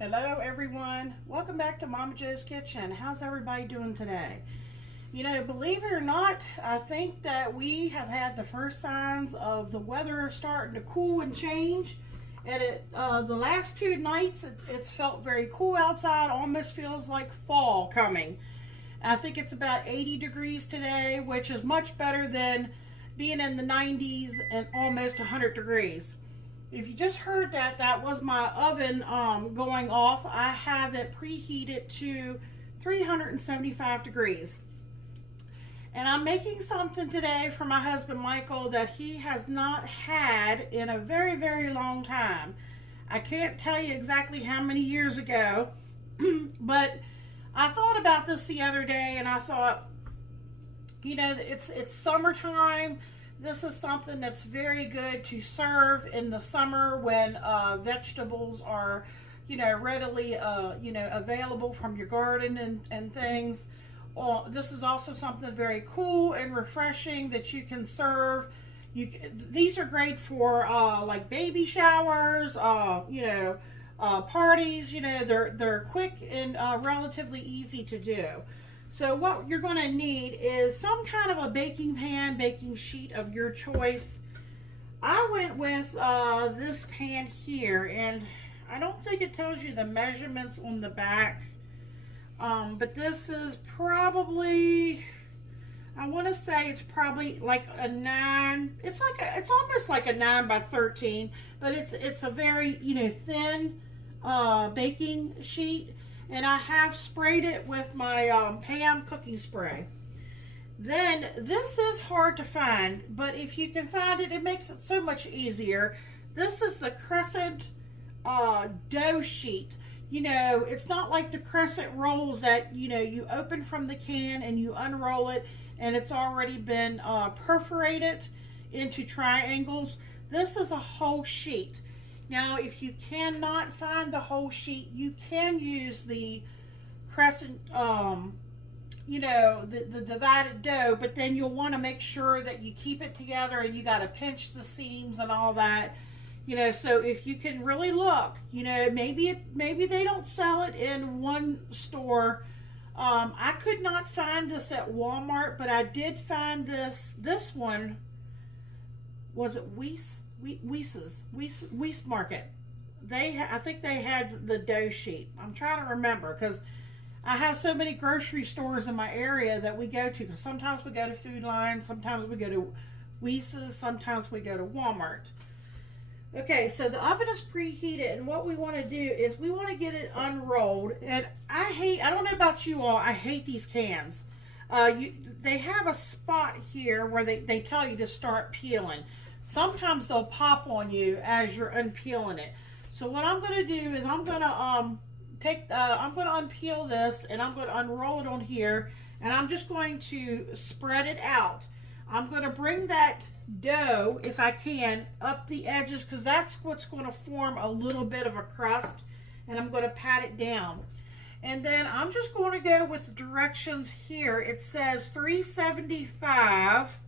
Hello everyone, welcome back to Momma Jo's Kitchen. How's everybody doing today? You know, believe it or not, I think that we have had the first signs of the weather starting to cool and change. And the last 2 nights, it's felt very cool outside, almost feels like fall coming. I think it's about 80 degrees today, which is much better than being in the 90s and almost 100 degrees. If you just heard that, that was my oven going off. I have it preheated to 375 degrees. And I'm making something today for my husband Michael that he has not had in a very, very long time. I can't tell you exactly how many years ago, but I thought about this the other day and I thought, you know, it's summertime. This is something that's very good to serve in the summer when vegetables are, you know, readily, available from your garden and things. This is also something very cool and refreshing that you can serve. These are great for like baby showers, parties. You know, they're quick and relatively easy to do. So what you're going to need is some kind of a baking pan, baking sheet of your choice. I went with this pan here, and I don't think it tells you the measurements on the back. But this is probably, I want to say it's probably like a 9. It's almost like a 9 by 13, but it's a very, thin baking sheet. And I have sprayed it with my Pam cooking spray. Then, this is hard to find, but if you can find it, it makes it so much easier. This is the crescent dough sheet. You know, it's not like the crescent rolls that, you open from the can and you unroll it and it's already been perforated into triangles. This is a whole sheet. Now, if you cannot find the whole sheet, you can use the crescent, the divided dough, but then you'll want to make sure that you keep it together and you got to pinch the seams and all that. So if you can really look, maybe they don't sell it in one store. I could not find this at Walmart, but I did find this one. Was it Weiss Market? I think they had the dough sheet. I'm trying to remember because I have so many grocery stores in my area that we go to. Because sometimes we go to Food Line, sometimes we go to Weiss's, sometimes we go to Walmart. Okay, so the oven is preheated, and what we want to do is we want to get it unrolled. And I don't know about you all, I hate these cans. They have a spot here where they tell you to start peeling. Sometimes they'll pop on you as you're unpeeling it. So what I'm going to do is I'm going to unpeel this and I'm going to unroll it on here, and I'm just going to spread it out. I'm going to bring that dough, if I can, up the edges because that's what's going to form a little bit of a crust, and I'm going to pat it down. And then I'm just going to go with the directions here. It says 375.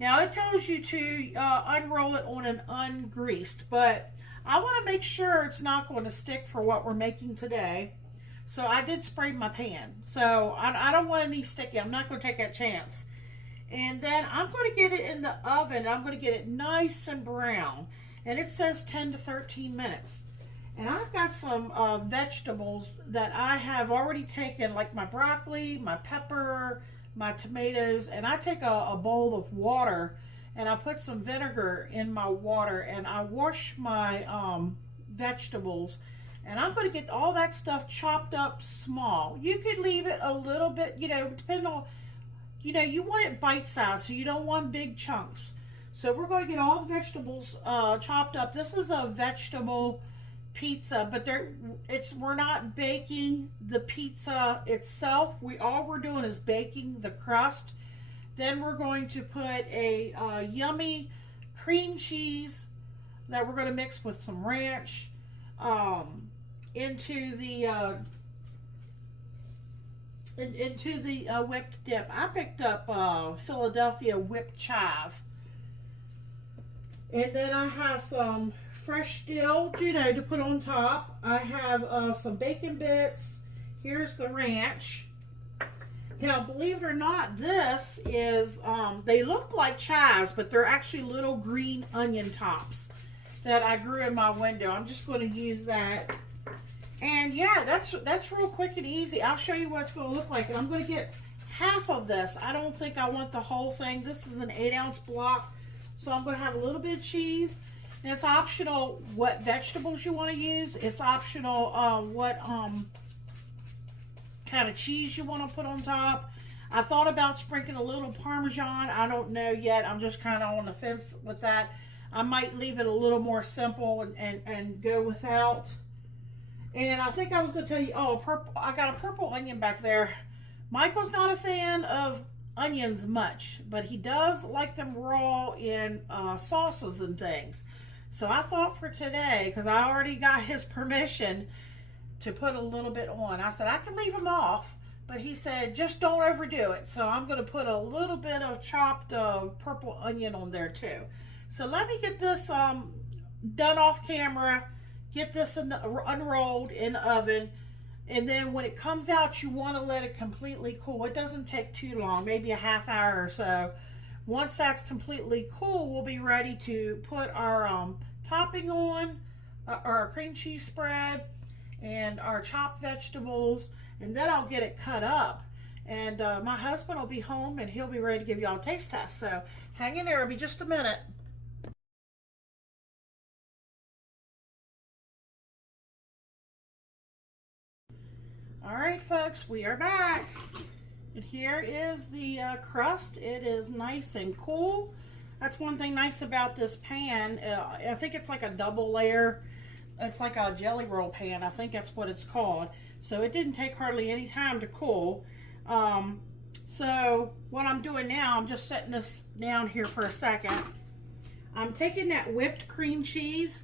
Now it tells you to unroll it on an ungreased, but I want to make sure it's not going to stick for what we're making today. So I did spray my pan. So I don't want any sticky. I'm not going to take that chance. And then I'm going to get it in the oven. I'm going to get it nice and brown. And it says 10 to 13 minutes. And I've got some vegetables that I have already taken, like my broccoli, my pepper, my tomatoes, and I take a bowl of water and I put some vinegar in my water and I wash my vegetables, and I'm going to get all that stuff chopped up small. You could leave it a little bit, depending on, you want it bite-sized, so you don't want big chunks. So we're going to get all the vegetables chopped up. This is a vegetable pizza, but we're not baking the pizza itself. All we're doing is baking the crust. Then we're going to put a yummy cream cheese that we're going to mix with some ranch into the whipped dip. I picked up Philadelphia whipped chive. And then I have some fresh dill, you know, to put on top. I have some bacon bits. Here's the ranch. Now, believe it or not, this is, they look like chives, but they're actually little green onion tops that I grew in my window. I'm just going to use that. And yeah, that's real quick and easy. I'll show you what it's going to look like. And I'm going to get half of this. I don't think I want the whole thing. This is an 8-ounce block. So I'm going to have a little bit of cheese. And it's optional what vegetables you want to use. It's optional what kind of cheese you want to put on top. I thought about sprinkling a little Parmesan. I don't know yet. I'm just kind of on the fence with that. I might leave it a little more simple and go without. And I think I was going to tell you, oh, purple. I got a purple onion back there. Michael's not a fan of onions much, but he does like them raw in sauces and things. So I thought for today, because I already got his permission to put a little bit on. I said, I can leave them off, but he said, just don't overdo it. So I'm going to put a little bit of chopped purple onion on there too. So let me get this done off camera. Get this unrolled in the oven, and then when it comes out, you want to let it completely cool. It doesn't take too long, maybe a half hour or so. Once that's completely cool, we'll be ready to put our topping on, our cream cheese spread, and our chopped vegetables, and then I'll get it cut up. And my husband will be home, and he'll be ready to give y'all a taste test. So hang in there, it'll be just a minute. All right, folks, we are back. And here is the crust. It is nice and cool. That's one thing nice about this pan. I think it's like a double layer. It's like a jelly roll pan. I think that's what it's called. So it didn't take hardly any time to cool. So what I'm doing now, I'm just setting this down here for a second. I'm taking that whipped cream cheese,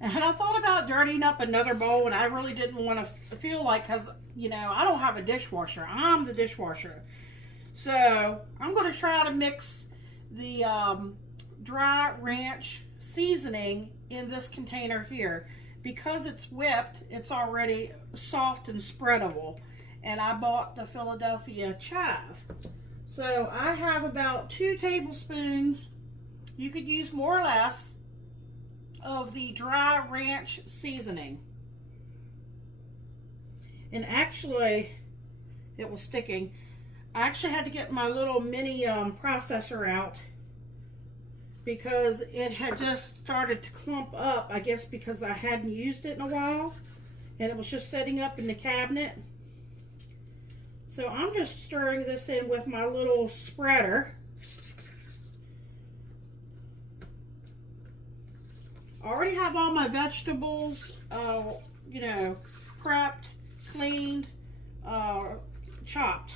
and I thought about dirtying up another bowl, and I really didn't want to feel like, because, you know, I don't have a dishwasher. I'm the dishwasher. So I'm going to try to mix the dry ranch seasoning in this container here. Because it's whipped, it's already soft and spreadable. And I bought the Philadelphia chive. So I have about 2 tablespoons, you could use more or less, of the dry ranch seasoning. And actually, it was sticking. I actually had to get my little mini processor out because it had just started to clump up, I guess because I hadn't used it in a while, and it was just setting up in the cabinet. So I'm just stirring this in with my little spreader. I already have all my vegetables, you know, prepped, cleaned, chopped.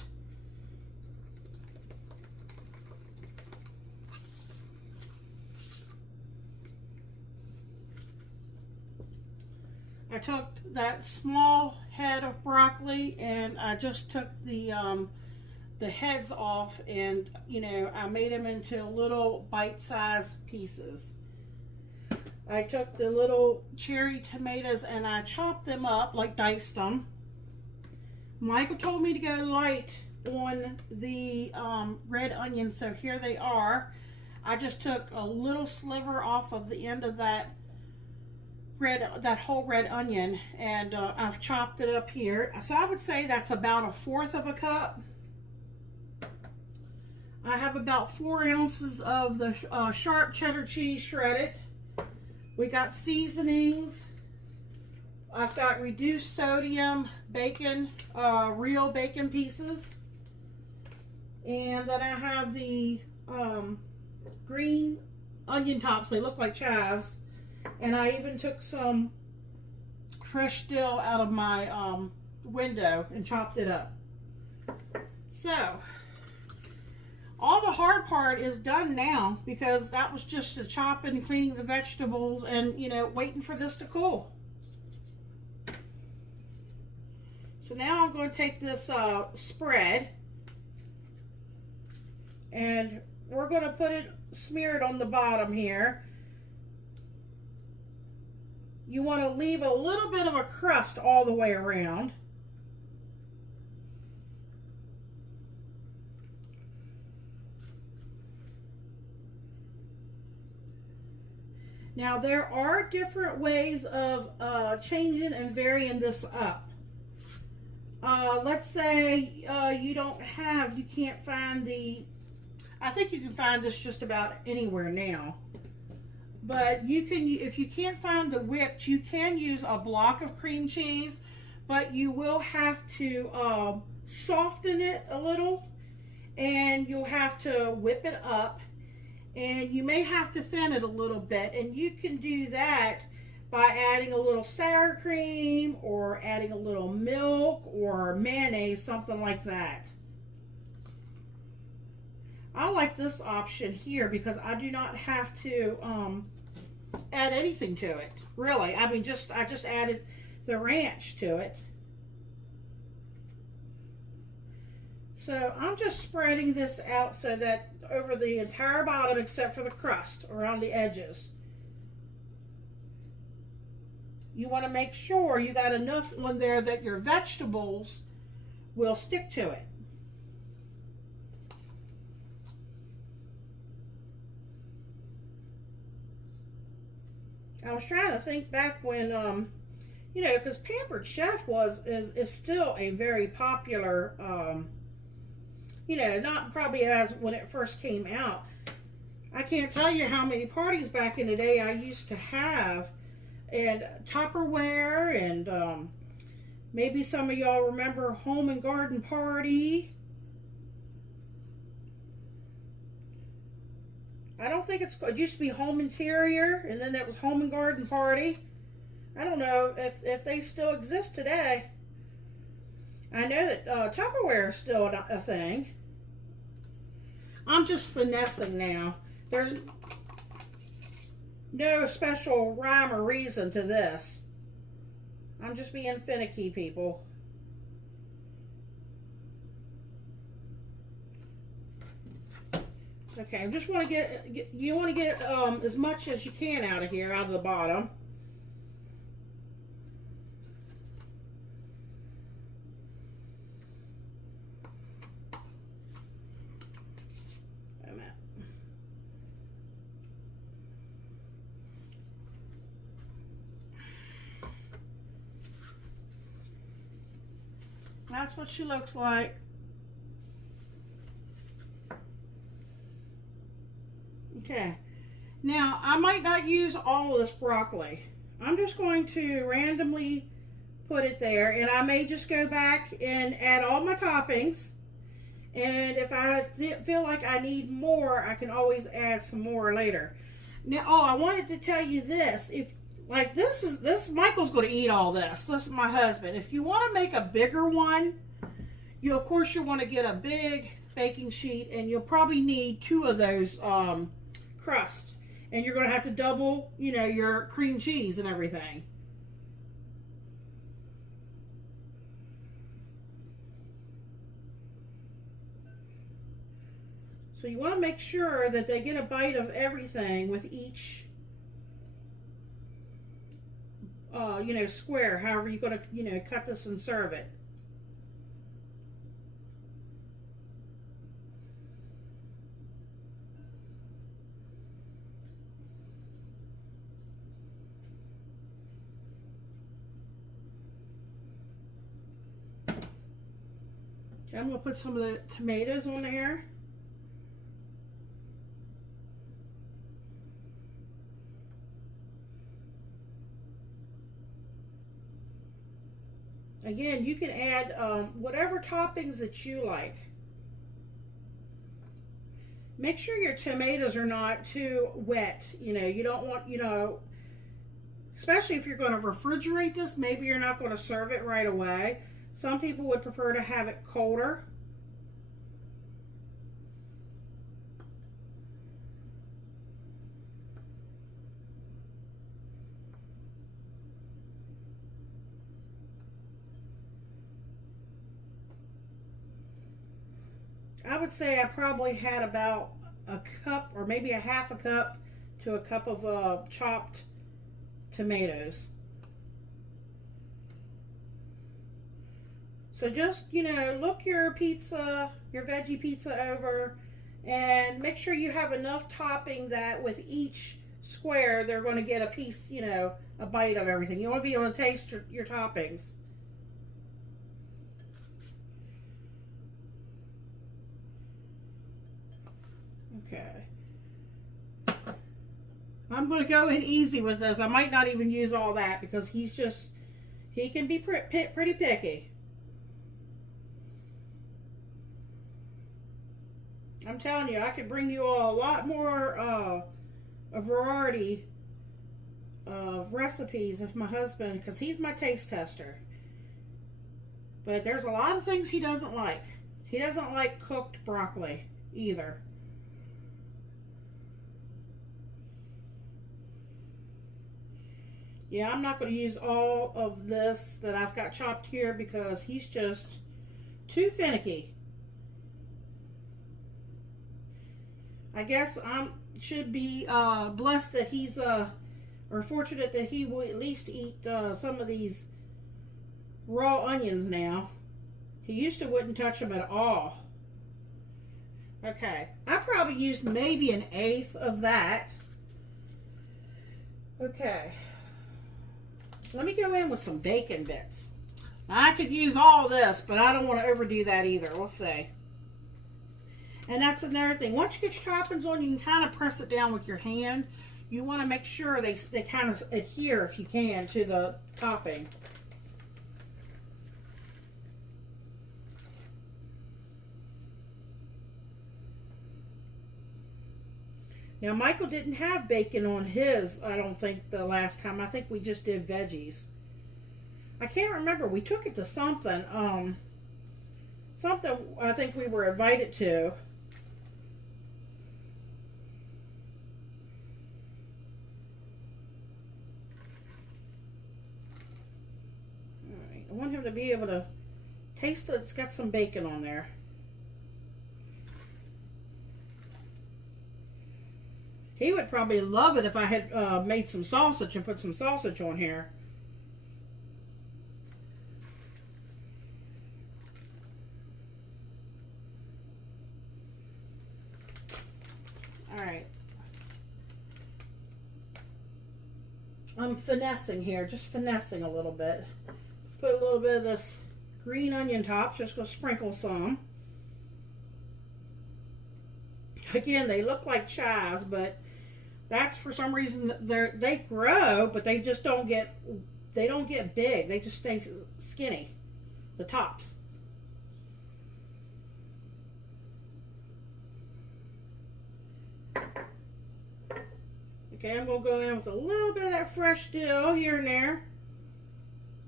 I took that small head of broccoli and I just took the heads off, and you know, I made them into little bite-sized pieces. I took the little cherry tomatoes and I chopped them up, like diced them. Michael told me to go light on the red onions, so here they are. I just took a little sliver off of the end of that whole red onion, and I've chopped it up here. So I would say that's about 1/4 of a cup. I have about 4 ounces of the sharp cheddar cheese shredded. We got seasonings. I've got reduced sodium bacon, real bacon pieces. And then I have the green onion tops. They look like chives. And I even took some fresh dill out of my window and chopped it up. So, all the hard part is done now, because that was just the chopping, cleaning the vegetables, and, you know, waiting for this to cool. So now I'm going to take this spread, and we're going to smear it on the bottom here. you want to leave a little bit of a crust all the way around. Now there are different ways of changing and varying this up. Let's say you can't find I think you can find this just about anywhere now. But you can, if you can't find the whipped, you can use a block of cream cheese, but you will have to soften it a little, and you'll have to whip it up, and you may have to thin it a little bit, and you can do that by adding a little sour cream or adding a little milk or mayonnaise, something like that. I like this option here because I do not have to add anything to it, really. I mean, I just added the ranch to it. So I'm just spreading this out so that over the entire bottom except for the crust around the edges. You want to make sure you got enough on there that your vegetables will stick to it. I was trying to think back when, you know, because Pampered Chef is still a very popular, you know, not probably as when it first came out. I can't tell you how many parties back in the day I used to have, and Tupperware, and maybe some of y'all remember Home and Garden Party. I don't think it used to be Home Interior, and then it was Home and Garden Party. I don't know if they still exist today. I know that Tupperware is still a thing. I'm just finessing now. There's no special rhyme or reason to this. I'm just being finicky, people. Okay, I just want to you want to get as much as you can out of here, out of the bottom. Wait a minute. That's what she looks like. Okay, now I might not use all of this broccoli. I'm just going to randomly put it there, and I may just go back and add all my toppings, and if I feel like I need more, I can always add some more later. Now, oh, I wanted to tell you this. If like this Michael's going to eat all this. This is my husband. If you want to make a bigger one, of course you'll want to get a big baking sheet, and you'll probably need 2 of those crust, and you're going to have to double, you know, your cream cheese and everything. So you want to make sure that they get a bite of everything with each you know, square, however you're going to, you know, cut this and serve it. Okay, I'm going to put some of the tomatoes on there. Again, you can add whatever toppings that you like. Make sure your tomatoes are not too wet. You know, you don't want, you know, especially if you're going to refrigerate this, maybe you're not going to serve it right away. Some people would prefer to have it colder. I would say I probably had about a cup or maybe a half a cup to a cup of chopped tomatoes. So just, you know, look your pizza, your veggie pizza over, and make sure you have enough topping that with each square they're going to get a piece, you know, a bite of everything. You want to be able to taste your toppings. Okay. I'm going to go in easy with this. I might not even use all that because he can be pretty picky. I'm telling you, I could bring you all a lot more, a variety of recipes if my husband, because he's my taste tester. But there's a lot of things he doesn't like. He doesn't like cooked broccoli either. Yeah, I'm not going to use all of this that I've got chopped here because he's just too finicky. I guess I should be blessed that he's, or fortunate that he will at least eat some of these raw onions now. He used to wouldn't touch them at all. Okay, I probably used maybe 1/8 of that. Okay, let me go in with some bacon bits. I could use all this, but I don't want to overdo that either. We'll see. And that's another thing. Once you get your toppings on, you can kind of press it down with your hand. You want to make sure they kind of adhere, if you can, to the topping. Now, Michael didn't have bacon on his, I don't think, the last time. I think we just did veggies. I can't remember. We took it to something. Something I think we were invited to. I want him to be able to taste it. It's got some bacon on there. He would probably love it if I had made some sausage and put some sausage on here. All right. I'm finessing here, just finessing a little bit. Put a little bit of this green onion tops, just gonna sprinkle some. Again, they look like chives, but that's for some reason they grow, but they just don't get big. They just stay skinny, the tops. Okay, I'm gonna go in with a little bit of that fresh dill here and there.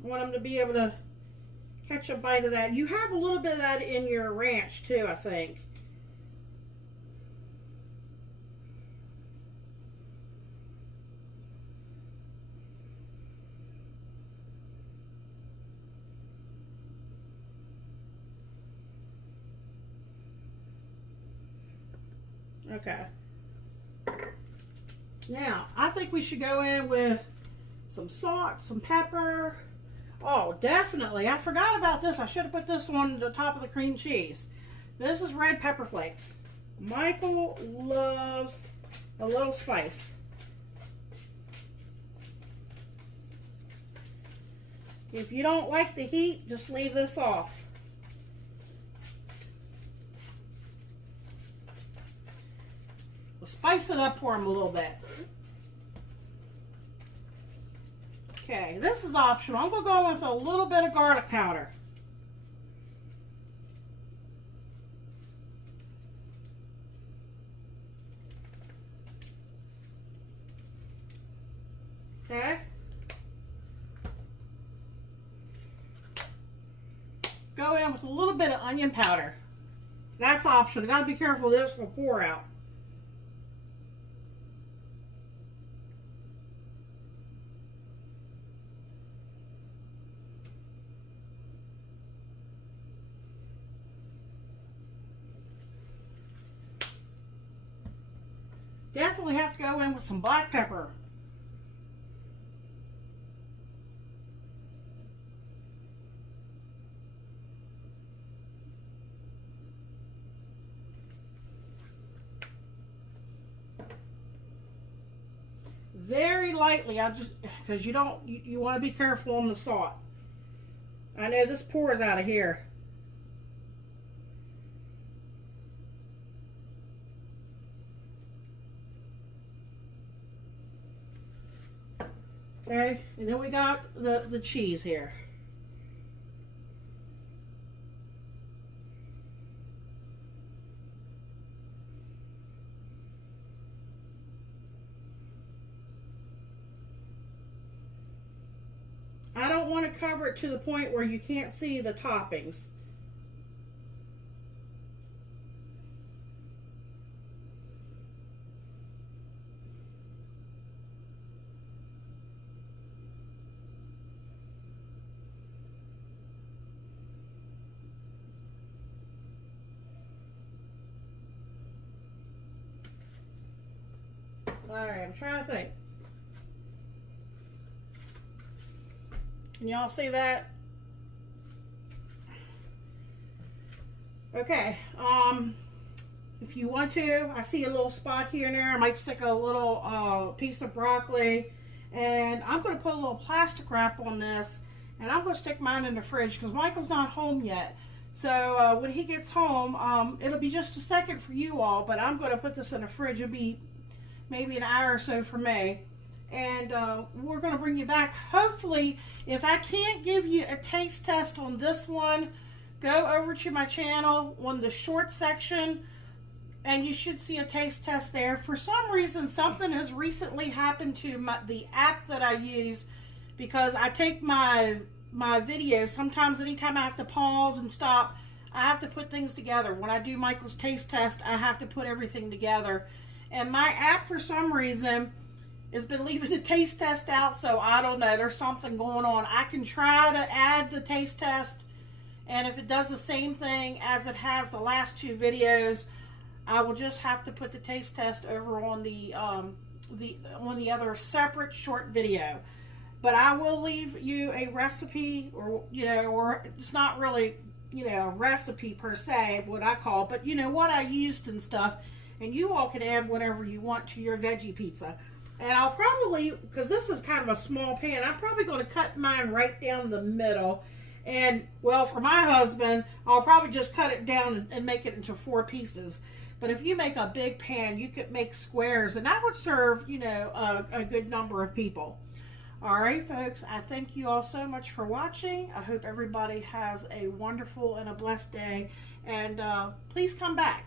I want them to be able to catch a bite of that. You have a little bit of that in your ranch too, I think. Okay. Now, I think we should go in with some salt, some pepper. Oh, definitely. I forgot about this. I should have put this on the top of the cream cheese. This is red pepper flakes. Michael loves a little spice. If you don't like the heat, just leave this off. We'll spice it up for him a little bit. Okay, this is optional. I'm going to go with a little bit of garlic powder. Okay. Go in with a little bit of onion powder. That's optional. You got to be careful, this will pour out. Definitely have to go in with some black pepper. very lightly. I just, because you want to be careful on the salt. I know this pours out of here. Okay, and then we got the cheese here. I don't want to cover it to the point where you can't see the toppings. Alright, I'm trying to think. Can y'all see that? Okay, if you want to, I see a little spot here and there. I might stick a little piece of broccoli, and I'm going to put a little plastic wrap on this, and I'm going to stick mine in the fridge because Michael's not home yet. So when he gets home, it'll be just a second for you all, but I'm going to put this in the fridge. It'll be maybe an hour or so for me. And we're going to bring you back. Hopefully, if I can't give you a taste test on this one, go over to my channel on the short section, and you should see a taste test there. For some reason, something has recently happened to the app that I use, because I take my videos, sometimes anytime I have to pause and stop, I have to put things together. When I do Michael's taste test, I have to put everything together. And my app, for some reason, has been leaving the taste test out, so I don't know. There's something going on. I can try to add the taste test, and if it does the same thing as it has the last two videos, I will just have to put the taste test over on the other separate short video. But I will leave you a recipe, or or it's not really a recipe per se, what I call, but what I used and stuff, and you all can add whatever you want to your veggie pizza. And I'll probably, because this is kind of a small pan, I'm probably going to cut mine right down the middle. And, well, for my husband, I'll probably just cut it down and make it into 4 pieces. But if you make a big pan, you could make squares, and that would serve, a good number of people. All right, folks, I thank you all so much for watching. I hope everybody has a wonderful and a blessed day. And please come back.